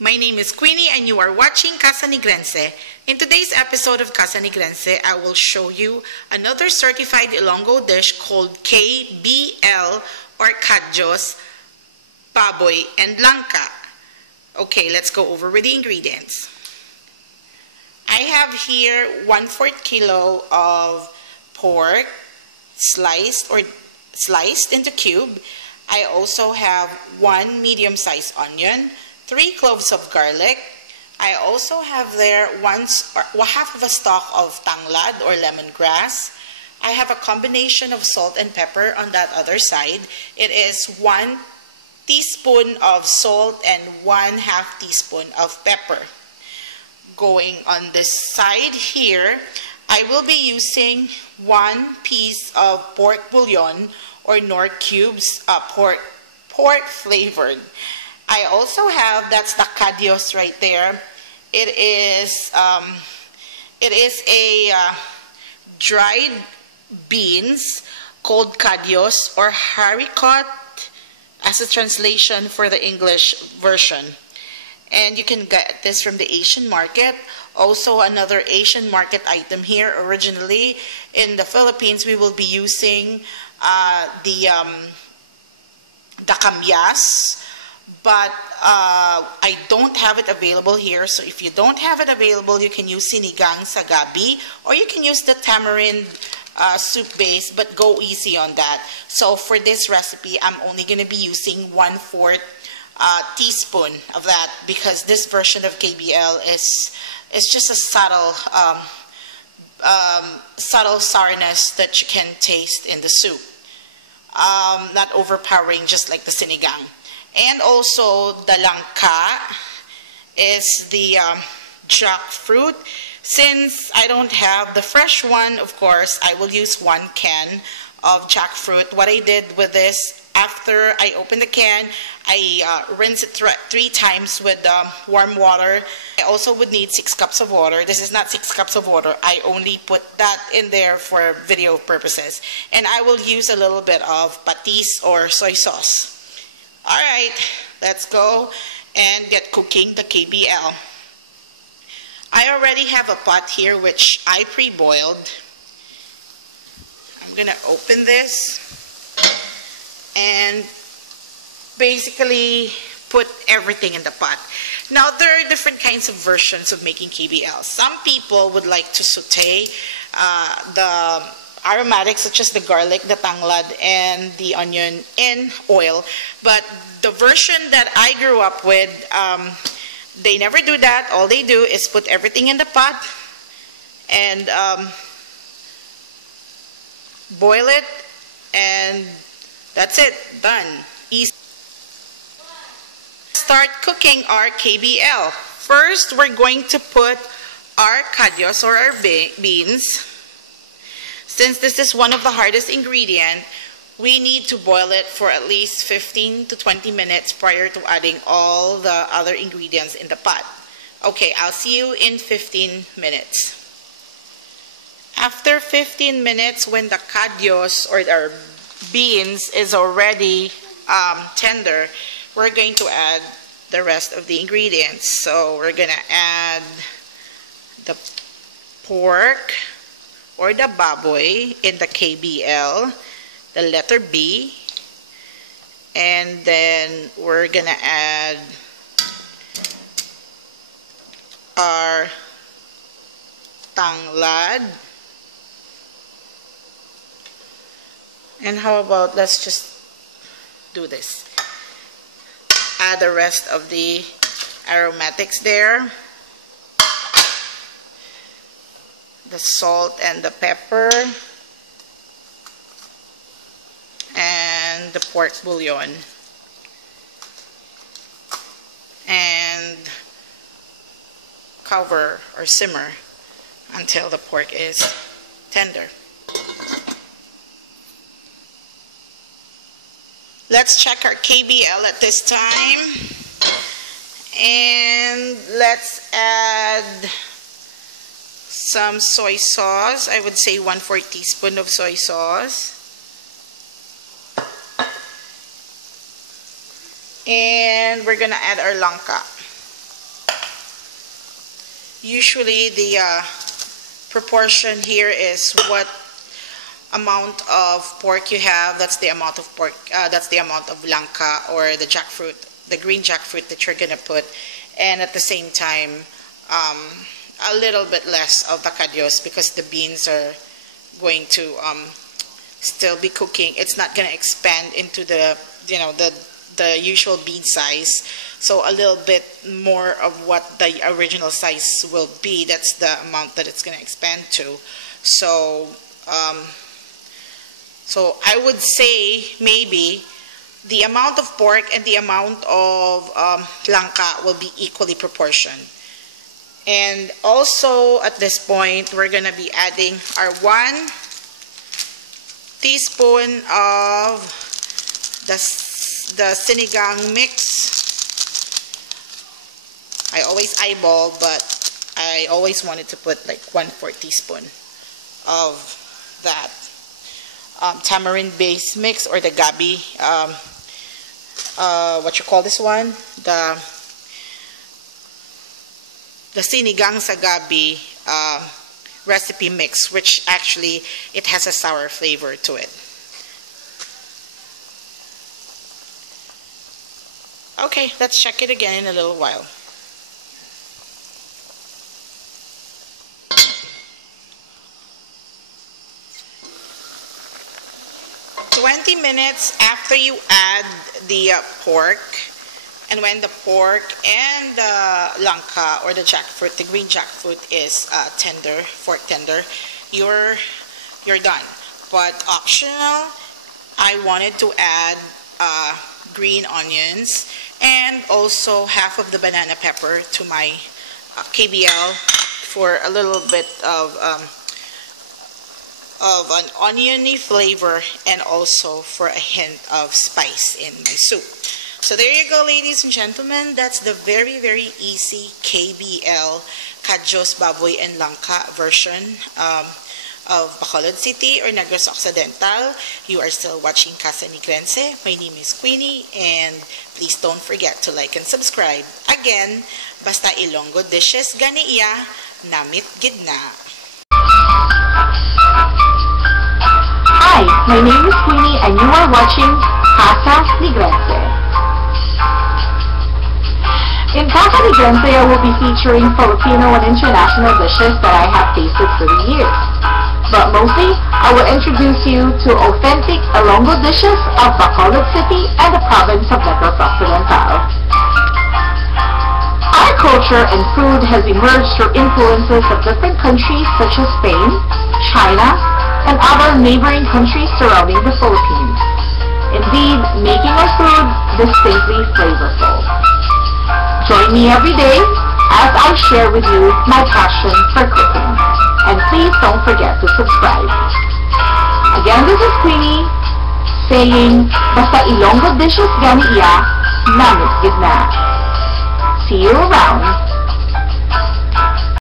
My name is Queenie and you are watching Casa Negrense. In today's episode of Casa Negrense, I will show you another certified ilonggo dish called KBL or Kadyos, baboy, and L-langka. Okay, let's go over with the ingredients. I have here 1/4 kilo of pork sliced into cube. I also have 1 medium-sized onion, 3 cloves of garlic. I also have there half of a stalk of tanglad or lemongrass. I have a combination of salt and pepper on that other side. It is 1 teaspoon of salt and 1/2 teaspoon of pepper. Going on this side here, I will be using 1 piece of pork bouillon or Nor cubes, pork flavored. I also have, that's the Kadyos right there. It is a dried beans called Kadyos or haricot as a translation for the English version. And you can get this from the Asian market. Also another Asian market item here. Originally in the Philippines, we will be using the kamias, but I don't have it available here. So if you don't have it available, you can use sinigang sa gabi, or you can use the tamarind soup base, but go easy on that. So for this recipe, I'm only going to be using 1/4 teaspoon of that, because this version of KBL is just a subtle sourness that you can taste in the soup. Not overpowering, just like the sinigang. And also the L-langka is the jackfruit. Since I don't have the fresh one, of course, I will use 1 can of jackfruit. What I did with this, after I open the can, I rinse it 3 times with warm water. I also would need 6 cups of water. This is not 6 cups of water. I only put that in there for video purposes. And I will use a little bit of patis or soy sauce. Alright, let's go and get cooking the KBL. I already have a pot here which I pre-boiled. I'm gonna open this and basically put everything in the pot. Now, there are different kinds of versions of making KBL. Some people would like to saute the aromatics such as the garlic, the tanglad, and the onion in oil. But the version that I grew up with, they never do that. All they do is put everything in the pot and boil it, and that's it, done. Easy. Start cooking our KBL. First, we're going to put our kadyos or our beans. Since this is one of the hardest ingredients, we need to boil it for at least 15 to 20 minutes prior to adding all the other ingredients in the pot. Okay, I'll see you in 15 minutes. After 15 minutes, when the kadyos or our beans is already tender, we're going to add the rest of the ingredients. So we're gonna add the pork or the baboy in the KBL, the letter B, and then we're gonna add our tanglad. And how about, let's just do this. Add the rest of the aromatics there. The salt and the pepper. And the pork bouillon. And cover or simmer until the pork is tender. Let's check our KBL at this time. And let's add some soy sauce. I would say 1/4 teaspoon of soy sauce. And we're gonna add our langka. Usually the proportion here is what amount of pork you have. That's the amount of pork, that's the amount of langka or the jackfruit, the green jackfruit that you're gonna put, and at the same time a little bit less of the kadyos because the beans are going to still be cooking. It's not gonna expand into the, you know, the usual bean size, so a little bit more of what the original size will be. That's the amount that it's gonna expand to. So so I would say maybe the amount of pork and the amount of langka will be equally proportioned. And also at this point, we're gonna be adding our 1 teaspoon of the sinigang mix. I always eyeball, but I always wanted to put like 1/4 teaspoon of that tamarind-based mix, or the gabi, what you call this one? The sinigang sa gabi recipe mix, which actually it has a sour flavor to it. Okay, let's check it again in a little while. Minutes after you add the pork, and when the pork and the langka or the jackfruit, the green jackfruit is tender, fork tender, you're done. But optional, I wanted to add green onions and also half of the banana pepper to my KBL for a little bit of an oniony flavor, and also for a hint of spice in my soup. So there you go, ladies and gentlemen. That's the very, very easy KBL, Kadyos, baboy, and langka version of Bacolod City or Negros Occidental. You are still watching Casa Negrense. My name is Queenie, and please don't forget to like and subscribe. Again, basta ilonggo dishes gani iya, namit gidna. Hi, my name is Queenie and you are watching Casa Negrense. In Casa Negrense, I will be featuring Filipino and international dishes that I have tasted through the years. But mostly, I will introduce you to authentic ilonggo dishes of Bacolod City and the province of Negros Occidental. Our culture and food has emerged through influences of different countries such as Spain, China, and other neighboring countries surrounding the Philippines. Indeed, making our food distinctly flavorful. Join me every day as I share with you my passion for cooking. And please don't forget to subscribe. Again, this is Queenie saying, basta ilonggo dishes gani iya, namit gidna. See you around.